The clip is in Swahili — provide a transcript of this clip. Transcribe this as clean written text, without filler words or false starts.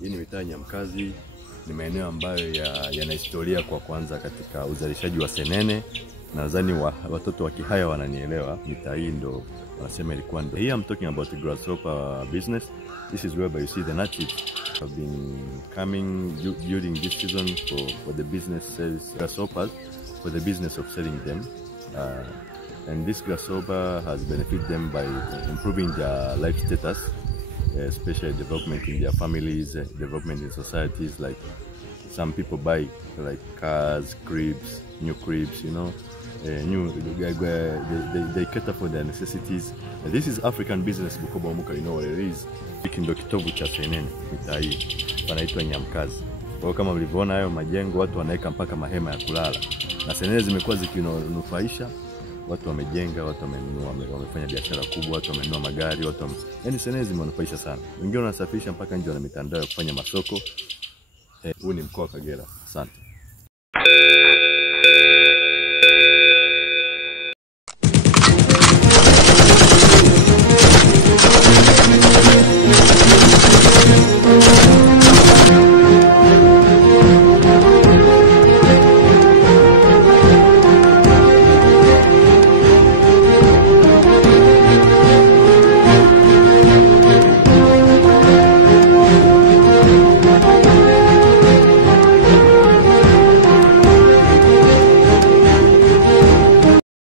Hii ni mitaa Nyamkazi, ni maeneo ambayo yana historia kwa kwanza katika uzalishaji wa senene. Nadhani watoto wa Kihaya wananielewa. Mitaa hii ndo wanasema ilikuwa ndo. Here I'm talking about the grasshopper business. This is where you see the natives have been coming during this season for the business sales grasshoppers, for the business of selling them. And this grasshopper has benefited them by improving their life status, especially development in their families, development in societies. Like some people buy like cars, cribs, new cribs, you know, they cater for their necessities. This is African business. Bukoba Umuka, you know what it is. Hiki ndo kitovu cha senene mitaa hii, panaitwa Nyamkazi. Kwa kama mlivyoona hayo majengo, watu wanaweka mpaka mahema ya kulala, na senene zimekuwa zikinufaisha watu. Wamejenga, watu wamenunua, wamefanya biashara kubwa, watu wamenunua magari, yani senene zimenufaisha sana. Wengine wanasafirisha mpaka nje na mitandao ya kufanya masoko. Huu ni mkoa wa Kagera. Asante.